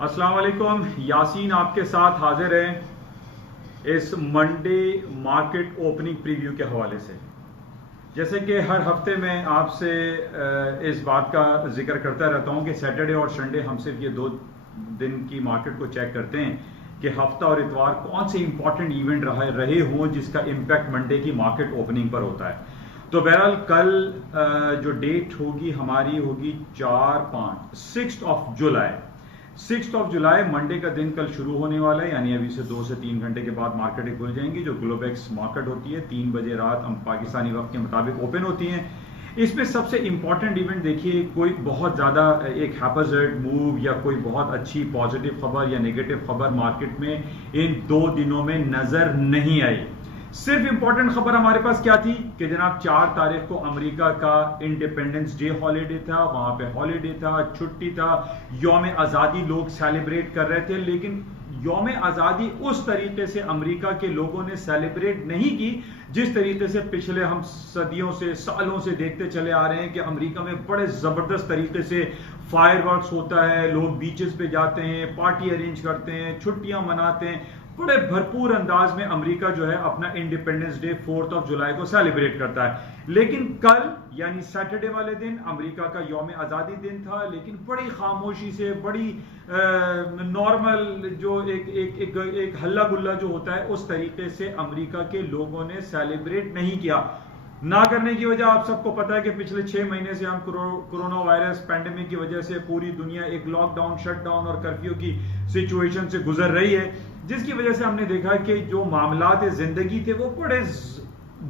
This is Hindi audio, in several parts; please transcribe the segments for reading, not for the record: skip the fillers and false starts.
अस्सलाम वालेकुम। यासीन आपके साथ हाजिर है इस मंडे मार्केट ओपनिंग प्रीव्यू के हवाले से। जैसे कि हर हफ्ते मैं आपसे इस बात का जिक्र करता रहता हूं कि सैटरडे और संडे हम सिर्फ ये 2 दिन की मार्केट को चेक करते हैं कि हफ्ता और इतवार कौन से इंपॉर्टेंट इवेंट रहे हों जिसका इम्पैक्ट मंडे की मार्केट ओपनिंग पर होता है। तो बहरहाल कल जो डेट होगी हमारी होगी 6 जुलाई मंडे का दिन कल शुरू होने वाला है, यानी अभी से 2 से 3 घंटे के बाद मार्केटें खुल जाएंगी। जो ग्लोबेक्स मार्केट होती है 3 बजे रात हम पाकिस्तानी वक्त के मुताबिक ओपन होती हैं। इसमें सबसे इंपॉर्टेंट इवेंट देखिए, कोई बहुत ज़्यादा एक हैपजर्ड मूव या कोई बहुत अच्छी पॉजिटिव खबर या नेगेटिव खबर मार्केट में इन 2 दिनों में नज़र नहीं आई। सिर्फ इंपॉर्टेंट खबर हमारे पास क्या थी कि जनाब 4 तारीख को अमेरिका का इंडिपेंडेंस डे हॉलीडे था, वहां पे हॉलीडे था, छुट्टी था, यौम आज़ादी लोग सेलिब्रेट कर रहे थे। लेकिन यौम आज़ादी उस तरीके से अमेरिका के लोगों ने सेलिब्रेट नहीं की जिस तरीके से पिछले हम सदियों से सालों से देखते चले आ रहे हैं कि अमेरिका में बड़े जबरदस्त तरीके से फायरवर्क्स होता है, लोग बीचेस पे जाते हैं, पार्टी अरेंज करते हैं, छुट्टियां मनाते हैं। बड़े भरपूर अंदाज में अमेरिका जो है अपना इंडिपेंडेंस डे 4 जुलाई को सेलिब्रेट करता है। लेकिन कल यानी सैटरडे वाले दिन अमेरिका का यौम आज़ादी दिन था, लेकिन बड़ी खामोशी से, बड़ी नॉर्मल जो एक हल्ला गुल्ला जो होता है उस तरीके से अमेरिका के लोगों ने सेलिब्रेट नहीं किया। ना करने की वजह आप सबको पता है कि पिछले 6 महीने से हम कोरोना वायरस पैंडेमिक की वजह से पूरी दुनिया एक लॉकडाउन, शटडाउन और कर्फ्यू की सिचुएशन से गुजर रही है, जिसकी वजह से हमने देखा कि जो मामलात जिंदगी थे वो बड़े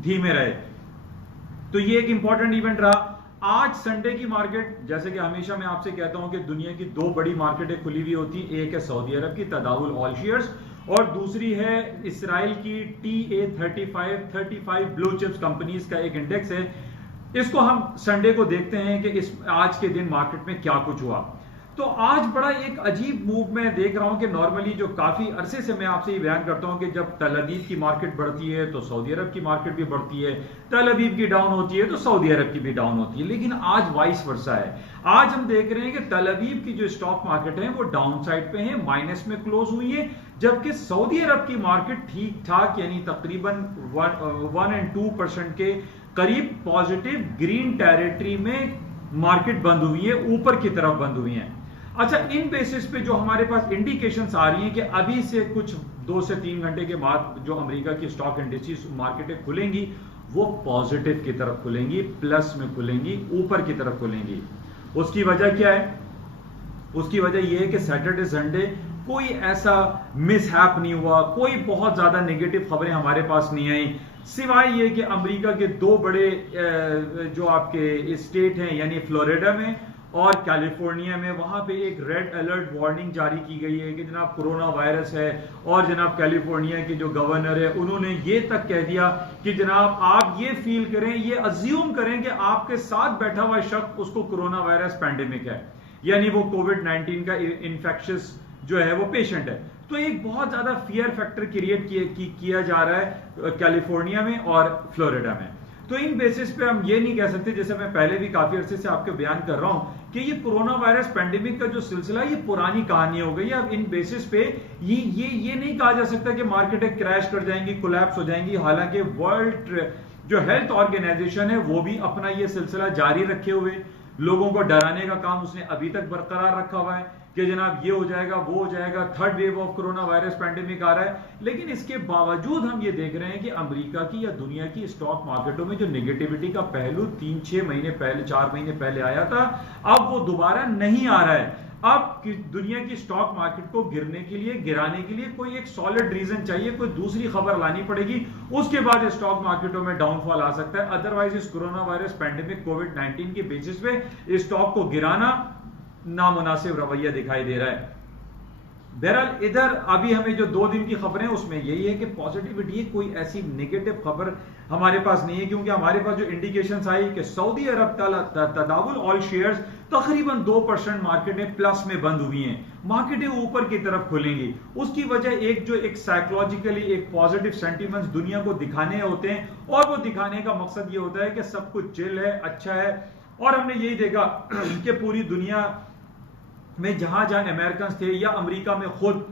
धीमे रहे। तो ये एक इंपॉर्टेंट इवेंट रहा। आज संडे की मार्केट, जैसे कि हमेशा मैं आपसे कहता हूं कि दुनिया की 2 बड़ी मार्केटें खुली हुई होती, एक है सऊदी अरब की तदावुल ऑल शेयर्स और दूसरी है इसराइल की TA35 ब्लू चिप्स कंपनीज का एक इंडेक्स है। इसको हम संडे को देखते हैं कि इस आज के दिन मार्केट में क्या कुछ हुआ। तो आज बड़ा एक अजीब मूव मैं देख रहा हूं कि नॉर्मली जो काफी अरसे से मैं आपसे ये बयान करता हूं कि जब तल अवीव की मार्केट बढ़ती है तो सऊदी अरब की मार्केट भी बढ़ती है, तल अवीव की डाउन होती है तो सऊदी अरब की भी डाउन होती है। लेकिन आज वाइस वर्सा है। आज हम देख रहे हैं कि तल अवीव की जो स्टॉक मार्केट है वो डाउन साइड पे है, माइनस में क्लोज हुई है, जबकि सऊदी अरब की मार्केट ठीक ठाक यानी तकरीबन 1 और 2% के करीब पॉजिटिव ग्रीन टेरिटरी में मार्केट बंद हुई है, ऊपर की तरफ बंद हुई है। अच्छा, इन बेसिस पे जो हमारे पास इंडिकेशंस आ रही हैं कि अभी से कुछ 2 से 3 घंटे के बाद जो अमेरिका की स्टॉक इंडिसेस मार्केटें खुलेंगी वो पॉजिटिव की तरफ खुलेंगी, प्लस में खुलेंगी, ऊपर की तरफ खुलेंगी। उसकी वजह क्या है? उसकी वजह यह है कि सैटरडे संडे कोई ऐसा मिसहैप नहीं हुआ, कोई बहुत ज्यादा नेगेटिव खबरें हमारे पास नहीं आई, सिवाय ये कि अमेरिका के 2 बड़े जो आपके स्टेट हैं यानी फ्लोरिडा में और कैलिफोर्निया में, वहां पे एक रेड अलर्ट वार्निंग जारी की गई है कि जनाब कोरोना वायरस है। और जनाब कैलिफोर्निया के जो गवर्नर है उन्होंने ये तक कह दिया कि जनाब आप ये फील करें, ये अज्यूम करें कि आपके साथ बैठा हुआ शख्स उसको कोरोना वायरस पैंडेमिक है, यानी वो कोविड-19 का इन्फेक्शियस जो है वो पेशेंट है। तो एक बहुत ज्यादा फियर फैक्टर क्रिएट किया जा रहा है कैलिफोर्निया में और फ्लोरिडा में। तो इन बेसिस पे हम ये नहीं कह सकते, जैसे मैं पहले भी काफी अरसे से आपके बयान कर रहा हूं कि ये कोरोना वायरस पैंडेमिक का जो सिलसिला ये पुरानी कहानी हो गई है। अब इन बेसिस पे ये नहीं कहा जा सकता कि मार्केटें क्रैश कर जाएंगी, कोलैप्स हो जाएंगी। हालांकि वर्ल्ड जो हेल्थ ऑर्गेनाइजेशन है वो भी अपना ये सिलसिला जारी रखे हुए, लोगों को डराने का काम उसने अभी तक बरकरार रखा हुआ है कि जनाब ये हो जाएगा, वो हो जाएगा, 3rd wave of corona virus pandemic आ रहा है। लेकिन इसके बावजूद हम ये देख रहे हैं कि अमेरिका की या दुनिया की स्टॉक मार्केटों में जो नेगेटिविटी का पहलू 3-6 महीने पहले, 4 महीने पहले आया था, अब वो दोबारा नहीं आ रहा है। अब दुनिया की स्टॉक मार्केट को गिरने के लिए, गिराने के लिए कोई एक सॉलिड रीजन चाहिए, कोई दूसरी खबर लानी पड़ेगी, उसके बाद स्टॉक मार्केटों में डाउनफॉल आ सकता है। अदरवाइज इस कोरोना वायरस पैंडेमिक कोविड-19 के बेसिस पे स्टॉक को गिराना नामुनासिब रवैया दिखाई दे रहा है। बहरहाल इधर अभी हमें जो 2 दिन की खबरें उसमें यही है कि पॉजिटिविटी है, कोई ऐसी नेगेटिव खबर हमारे पास नहीं है, क्योंकि हमारे पास जो इंडिकेशंस आई कि सऊदी अरब तदावुल ऑल शेयर्स तकरीबन 2% मार्केटें प्लस में बंद हुई हैं, मार्केटें ऊपर की तरफ खुलेंगी। उसकी वजह एक साइकोलॉजिकली एक पॉजिटिव सेंटीमेंट्स दुनिया को दिखाने होते हैं, और वो दिखाने का मकसद ये होता है कि सब कुछ चिल है, अच्छा है। और हमने यही देखा कि पूरी दुनिया में जहां जहां अमेरिकन थे या अमेरिका में खुद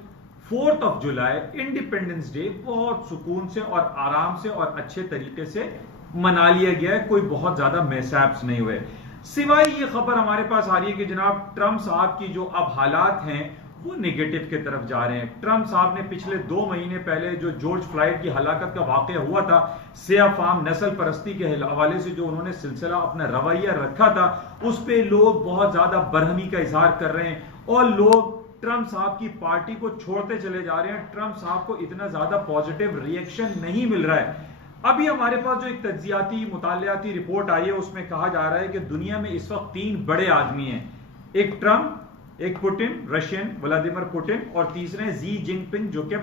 4 जुलाई इंडिपेंडेंस डे बहुत सुकून से और आराम से और अच्छे तरीके से मना लिया गया है। कोई बहुत ज्यादा मिसहैप्स नहीं हुए। सिवाय ये खबर हमारे पास आ रही है कि जनाब ट्रंप साहब की जो अब हालात हैं वो नेगेटिव की तरफ जा रहे हैं। ट्रंप साहब ने पिछले 2 महीने पहले जो जॉर्ज फ्लॉयड की हलाकत का वाकया हुआ था, सिया फार्म नस्ल परस्ती के हवाले से जो उन्होंने सिलसिला अपना रवैया रखा था, उस पे लोग बहुत ज्यादा बरहमी का इजहार कर रहे हैं और लोग ट्रंप साहब की पार्टी को छोड़ते चले जा रहे हैं। ट्रंप साहब को इतना ज्यादा पॉजिटिव रिएक्शन नहीं मिल रहा है। अभी हमारे पास जो एक तज्जियाती मुतालियाती रिपोर्ट आई है उसमें कहा जा रहा है कि दुनिया में इस वक्त 3 बड़े आदमी हैं, एक ट्रंप, एक पुतिन रशियन व्लादिमीर पुतिन और तीसरे हैं जी जिनपिंग जो कि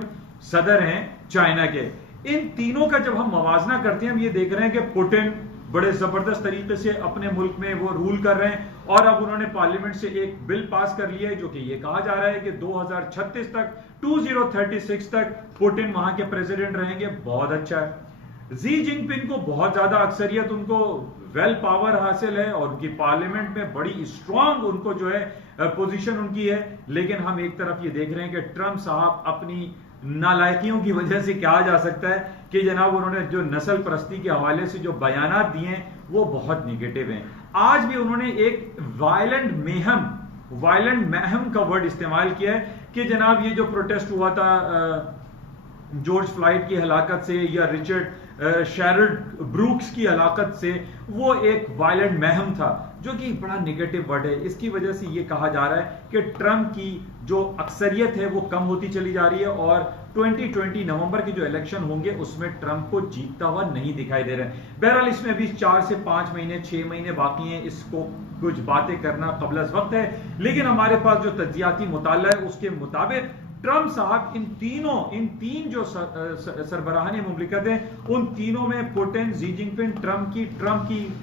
सदर हैं चाइना के। इन तीनों का जब हम मवाजना करते हैं हम ये देख रहे हैं कि पुतिन बड़े जबरदस्त तरीके से अपने मुल्क में वो रूल कर रहे हैं और अब उन्होंने पार्लियामेंट से एक बिल पास कर लिया है जो कि ये कहा जा रहा है कि 2036 तक 2036 तक पुतिन वहां के प्रेसिडेंट रहेंगे। बहुत अच्छा है। जी जिनपिंग को बहुत ज्यादा अक्सरियत, उनको वेल पावर हासिल है और उनकी पार्लियामेंट में बड़ी स्ट्रांग उनको जो है पोजीशन उनकी है। लेकिन हम एक तरफ ये देख रहे हैं कि ट्रंप साहब अपनी नालायकियों की वजह से कहा जा सकता है कि जनाब उन्होंने जो नस्ल परस्ती के हवाले से जो बयानात दिए हैं वो बहुत निगेटिव हैं। आज भी उन्होंने एक वायलेंट महम का वर्ड इस्तेमाल किया है कि जनाब ये जो प्रोटेस्ट हुआ था जॉर्ज फ्लॉयड की हलाकत से या रिचर्ड शेरड ब्रूक्स की हलाकत से, वो एक वायलेंट महम था जो कि बड़ा नेगेटिव वर्ड है। इसकी वजह से ये कहा जा रहा है कि ट्रंप की जो अक्सरियत है वो कम होती चली जा रही है और 2020 नवंबर के जो इलेक्शन होंगे उसमें ट्रंप को जीतता हुआ नहीं दिखाई दे रहा है। बहरहाल इसमें अभी 4 से 5 महीने 6 महीने बाकी हैं, इसको कुछ बातें करना कबल वक्त है। लेकिन हमारे पास जो तज्जियाती मुताला है उसके मुताबिक ट्रंप साहब इन तीन जो सरबराहान मुमलिकत हैं उन तीनों में पुतिन, जी जिनपिंग, ट्रंप की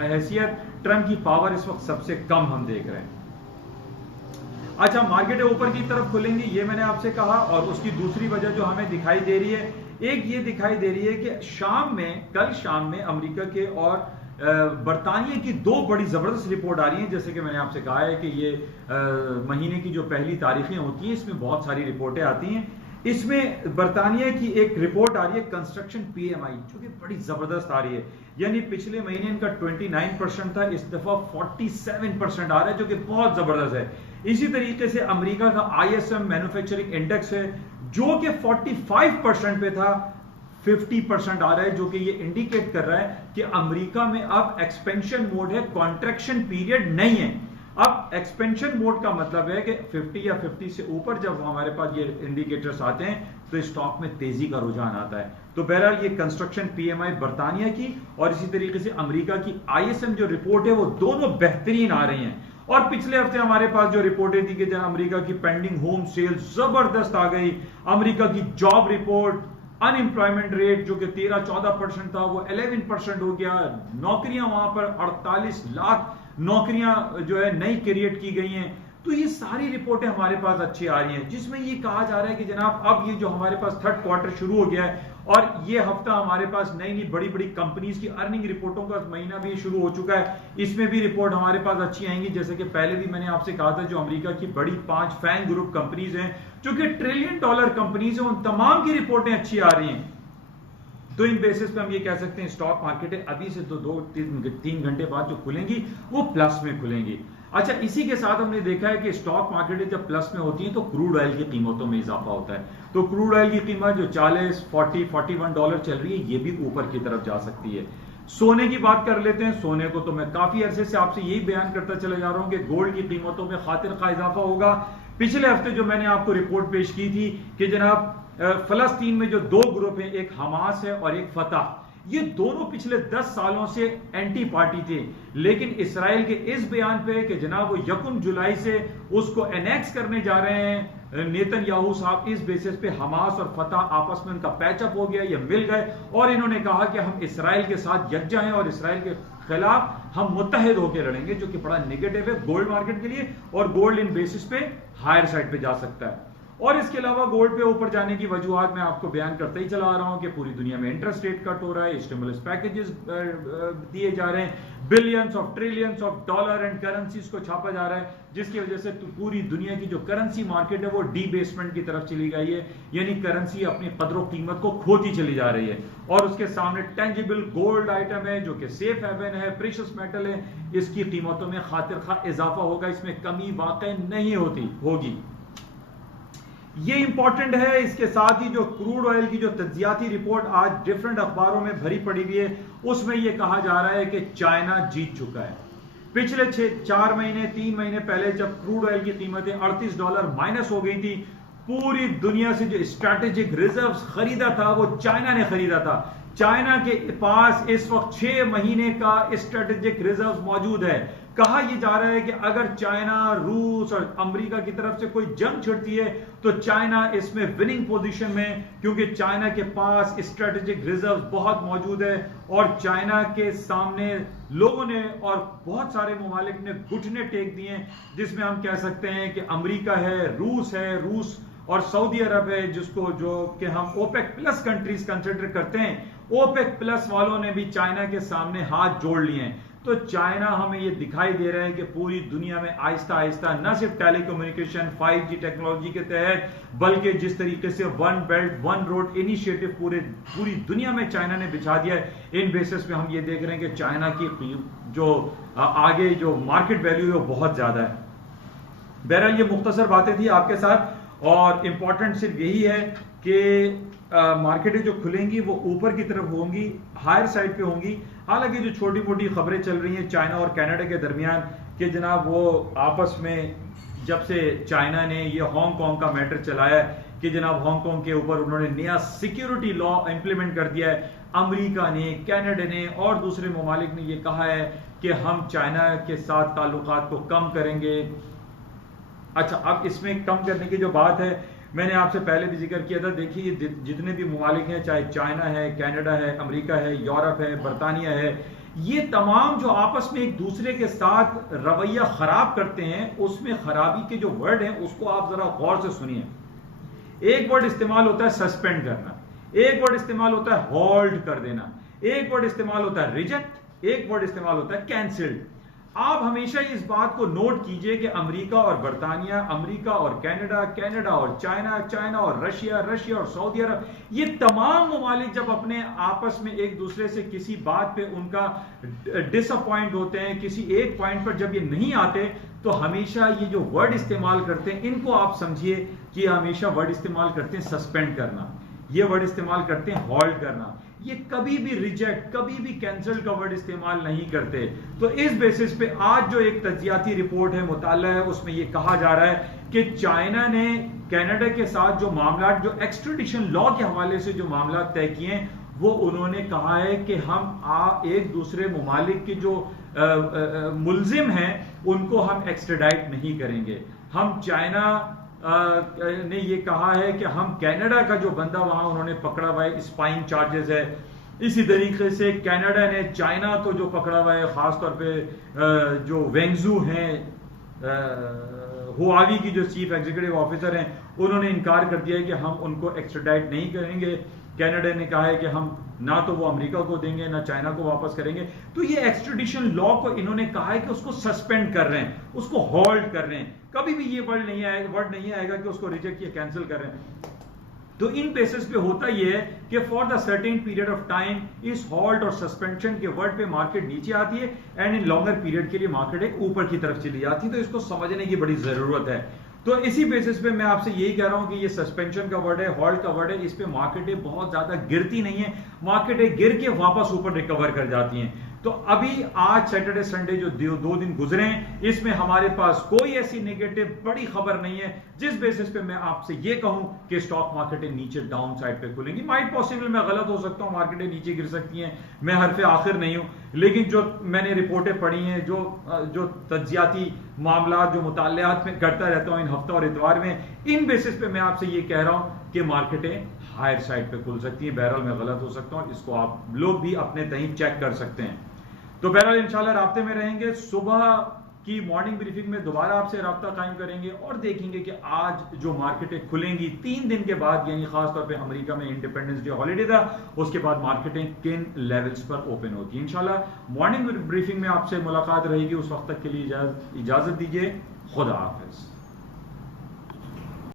हैसियत, ट्रंप की पावर इस वक्त सबसे कम हम देख रहे हैं। अच्छा, मार्केट ऊपर की तरफ खुलेंगी ये मैंने आपसे कहा और उसकी दूसरी वजह जो हमें दिखाई दे रही है, एक ये दिखाई दे रही है कि कल शाम में अमेरिका के और बरतानिया की 2 बड़ी जबरदस्त रिपोर्ट आ रही हैं। जैसे कि मैंने आपसे कहा है कि ये महीने की जो पहली तारीखें होती हैं इसमें बहुत सारी रिपोर्टें आती हैं। इसमें बरतानिया की एक रिपोर्ट आ रही है कंस्ट्रक्शन पीएमआई जो कि बड़ी जबरदस्त आ रही है। यानी पिछले महीने इनका 29% था, इस दफा 47% आ रहा है जो कि बहुत जबरदस्त है। इसी तरीके से अमेरिका का ISM मैन्युफैक्चरिंग इंडेक्स है जो कि 45% पे था, 50% आ रहा है जो कि ये इंडिकेट कर रहा है कि अमेरिका में अब एक्सपेंशन मोड है, कॉन्ट्रैक्शन पीरियड नहीं है। अब एक्सपेंशन मोड का मतलब है कि 50 या 50 से ऊपर जब हमारे पास ये इंडिकेटर्स आते हैं तो स्टॉक में तेजी का रुझान आता है। तो बहरहाल ये कंस्ट्रक्शन पीएमआई बरतानिया की और इसी तरीके से अमेरिका की ISM जो रिपोर्ट है वो दोनों बेहतरीन आ रही हैं। और पिछले हफ्ते हमारे पास जो रिपोर्टें थी कि जहां अमेरिका की पेंडिंग होम सेल्स जबरदस्त आ गई, अमेरिका की जॉब रिपोर्ट, अनएम्प्लॉयमेंट रेट जो कि 13-14% था वो 11% हो गया, नौकरियां वहां पर 48 लाख नौकरियां जो है नई क्रिएट की गई हैं। तो ये सारी रिपोर्टें हमारे पास अच्छी आ रही हैं जिसमें ये कहा जा रहा है कि जनाब अब ये जो हमारे पास 3rd क्वार्टर शुरू हो गया है और ये हफ्ता हमारे पास नई बड़ी बड़ी कंपनीज की अर्निंग रिपोर्टों का महीना भी शुरू हो चुका है, इसमें भी रिपोर्ट हमारे पास अच्छी आएंगी। जैसे कि पहले भी मैंने आपसे कहा था जो अमेरिका की बड़ी 5 फैंग ग्रुप कंपनीज हैं जो कि $1 ट्रिलियन कंपनीज हैं उन तमाम की रिपोर्टें अच्छी आ रही हैं। तो इन बेसिस पे हम ये कह सकते हैं स्टॉक मार्केट अभी से तो 2-3 घंटे बाद जो खुलेंगी वो प्लस में खुलेंगी। अच्छा, इसी के साथ हमने देखा है कि स्टॉक मार्केट जब प्लस में होती है तो क्रूड ऑयल की कीमतों में इजाफा होता है। तो क्रूड ऑयल की कीमत जो 40, 40, $41 चल रही है ये भी ऊपर की तरफ जा सकती है। सोने की बात कर लेते हैं। सोने को तो मैं काफी अरसे से आपसे यही बयान करता चला जा रहा हूं कि गोल्ड की कीमतों में खातिर खा इजाफा होगा। पिछले हफ्ते जो मैंने आपको रिपोर्ट पेश की थी कि जनाब फलस्तीन में जो 2 ग्रुप हैं, एक हमास है और एक फतह, ये दोनों पिछले 10 सालों से एंटी पार्टी थे। लेकिन इसराइल के इस बयान पे कि जनाब वो 1 जुलाई से उसको एनेक्स करने जा रहे हैं नेतन्याहू साहब, इस बेसिस पे हमास और फतह आपस में उनका पैचअप हो गया, ये मिल गए और इन्होंने कहा कि हम इसराइल के साथ यकजा हैं और इसराइल के खिलाफ हम मुत्तहिद होकर लड़ेंगे, जो कि बड़ा नेगेटिव है गोल्ड मार्केट के लिए और गोल्ड इन बेसिस पे हायर साइड पे जा सकता है। और इसके अलावा गोल्ड पे ऊपर जाने की वजूहत मैं आपको बयान करते ही चला आ रहा हूं कि पूरी दुनिया में इंटरेस्ट रेट कट हो रहा है, स्टिमुलस पैकेजेस दिए जा रहे हैं, billions of trillions of dollar and currencies को छापा जा रहा है, जिसकी वजह से पूरी दुनिया की जो करेंसी मार्केट है वो डीबेसमेंट की तरफ चली गई है, यानी करेंसी अपनी कदर कीमत को खोती चली जा रही है। और उसके सामने टेंजिबल गोल्ड आइटम है जो कि सेफ हेवन है, प्रेशियस मेटल है, इसकी कीमतों में खातिर खा इजाफा होगा, इसमें कमी वाकई नहीं होगी। ये इंपॉर्टेंट है। इसके साथ ही जो क्रूड ऑयल की जो तज्जियाती रिपोर्ट आज डिफरेंट अखबारों में भरी पड़ी हुई है, उसमें यह कहा जा रहा है कि चाइना जीत चुका है। पिछले 3 महीने पहले जब क्रूड ऑयल की कीमतें $38 माइनस हो गई थी, पूरी दुनिया से जो स्ट्रैटेजिक रिजर्व्स खरीदा था वो चाइना ने खरीदा था। चाइना के पास इस वक्त 6 महीने का स्ट्रैटेजिक रिजर्व मौजूद है। कहा यह जा रहा है कि अगर चाइना, रूस और अमेरिका की तरफ से कोई जंग छिड़ती है तो चाइना इसमें विनिंग पोजीशन में, क्योंकि चाइना के पास स्ट्रैटेजिक रिजर्व बहुत मौजूद है और चाइना के सामने लोगों ने और बहुत सारे ममालिक ने घुटने टेक दिए, जिसमें हम कह सकते हैं कि अमेरिका है, रूस और सऊदी अरब है, जो कि हम ओपेक प्लस कंट्रीज कंसिडर करते हैं। ओपेक प्लस वालों ने भी चाइना के सामने हाथ जोड़ लिए हैं। तो चाइना हमें यह दिखाई दे रहा है कि पूरी दुनिया में आहिस्ता आहिस्ता न सिर्फ टेलीकम्युनिकेशन 5G टेक्नोलॉजी के तहत, बल्कि जिस तरीके से one belt one road initiative पूरी दुनिया में चाइना ने बिछा दिया है, इन बेसिस पे हम ये देख रहे हैं कि चाइना की जो आगे जो मार्केट वैल्यू है वो बहुत ज्यादा है। बहरहाल ये मुख्तसर बातें थी आपके साथ, और इंपॉर्टेंट सिर्फ यही है कि मार्केटें जो खुलेंगी वो ऊपर की तरफ होंगी, हायर साइड पे होंगी। हालांकि जो छोटी मोटी खबरें चल रही हैं चाइना और कनाडा के दरमियान कि जनाब वो आपस में, जब से चाइना ने ये हांगकांग का मैटर चलाया है कि जनाब हांगकांग के ऊपर उन्होंने नया सिक्योरिटी लॉ इंप्लीमेंट कर दिया है, अमेरिका ने, कनाडा ने और दूसरे ममालिक ने ये कहा है कि हम चाइना के साथ ताल्लुकात को कम करेंगे। अच्छा, अब इसमें कम करने की जो बात है, मैंने आपसे पहले भी जिक्र किया था, देखिए जितने भी ममालिक हैं, चाहे चाइना है, कनाडा है, अमेरिका है, यूरोप है, बरतानिया है, ये तमाम जो आपस में एक दूसरे के साथ रवैया खराब करते हैं, उसमें खराबी के जो वर्ड हैं उसको आप जरा गौर से सुनिए। एक वर्ड इस्तेमाल होता है सस्पेंड करना, एक वर्ड इस्तेमाल होता है होल्ड कर देना, एक वर्ड इस्तेमाल होता है रिजेक्ट, एक वर्ड इस्तेमाल होता है कैंसिल्ड। आप हमेशा इस बात को नोट कीजिए कि अमेरिका और बरतानिया, अमेरिका और कनाडा, कनाडा और चाइना, चाइना और रशिया, रशिया और सऊदी अरब, ये तमाम ममालिक जब अपने आपस में एक दूसरे से किसी बात पे उनका डिसअपॉइंट होते हैं, किसी एक पॉइंट पर जब ये नहीं आते, तो हमेशा ये जो वर्ड इस्तेमाल करते हैं, इनको आप समझिए कि हमेशा वर्ड इस्तेमाल करते हैं सस्पेंड करना, ये वर्ड इस्तेमाल करते हैं होल्ड करना, ये कभी भी रिजेक्ट, कभी भी कैंसिल का वर्ड इस्तेमाल नहीं करते। तो इस बेसिस पे आज जो एक तज्जियाती रिपोर्ट है, मुताला है, उसमें ये कहा जा रहा है कि चाइना ने कनाडा के साथ जो मामला, जो एक्सट्रेडिशन लॉ के हवाले से जो मामला तय किए हैं, वो उन्होंने कहा है कि हम एक दूसरे ममालिक के जो मुल्जिम हैं उनको हम एक्सट्रेडाइट नहीं करेंगे। हम चाइना ने ये कहा है कि हम कनाडा का जो बंदा वहां उन्होंने पकड़ा हुआ है, स्पाइंग चार्जेस है, इसी तरीके से कनाडा ने चाइना को जो पकड़ा हुआ है, खासतौर पे जो वेंगजू हैं, हुआवी की जो चीफ एग्जीक्यूटिव ऑफिसर हैं, उन्होंने इनकार कर दिया है कि हम उनको एक्स्ट्राडाइट नहीं करेंगे। कनाडा ने कहा है कि हम ना तो वो अमेरिका को देंगे ना चाइना को वापस करेंगे। तो ये एक्स्ट्रेडिशन लॉ को इन्होंने कहा है कि उसको सस्पेंड कर रहे हैं, उसको होल्ड कर रहे हैं। कभी भी ये वर्ड नहीं आएगा कि उसको रिजेक्ट या कैंसिल कर रहे हैं। तो इन बेसिस पे होता यह है कि for the certain period of time इस होल्ड और सस्पेंशन के वर्ड पे मार्केट नीचे आती है एंड इन लॉन्गर पीरियड के लिए मार्केट एक ऊपर की तरफ चली जाती है। तो इसको समझने की बड़ी जरूरत है। तो इसी बेसिस पे मैं आपसे यही कह रहा हूं कि ये सस्पेंशन का वर्ड है, होल्ड का वर्ड है, इस पे मार्केटें बहुत ज्यादा गिरती नहीं है, मार्केटें गिर के वापस ऊपर रिकवर कर जाती हैं। तो अभी आज सैटरडे संडे जो 2 दिन गुजरे हैं, इसमें हमारे पास कोई ऐसी नेगेटिव बड़ी खबर नहीं है जिस बेसिस पे मैं आपसे ये कहूं कि स्टॉक मार्केटें नीचे डाउन साइड पे खुलेंगी। माइट पॉसिबल मैं गलत हो सकता हूं, मार्केटें नीचे गिर सकती हैं, मैं हरफे आखिर नहीं हूं, लेकिन जो मैंने रिपोर्टें पढ़ी हैं, जो तज्जियाती मामला जो मुतालियात में करता रहता हूं इन हफ्ता और इतवार में, इन बेसिस पे मैं आपसे ये कह रहा हूं कि मार्केटें हायर साइड पे खुल सकती हैं। बहरहाल मैं गलत हो सकता हूं, इसको आप लोग भी अपने तहीं चेक कर सकते हैं। तो बहरहाल इंशाल्लाह राब्ते में रहेंगे। सुबह कि मॉर्निंग ब्रीफिंग में दोबारा आपसे रब्ता कायम करेंगे और देखेंगे कि आज जो मार्केटें खुलेंगी 3 दिन के बाद, यानी खासतौर पे अमेरिका में इंडिपेंडेंस डे हॉलीडे था, उसके बाद मार्केटें किन लेवल्स पर ओपन होती हैं। इंशाल्लाह मॉर्निंग ब्रीफिंग में आपसे मुलाकात रहेगी। उस वक्त तक के लिए इजाजत दीजिए। खुदा हाफिज।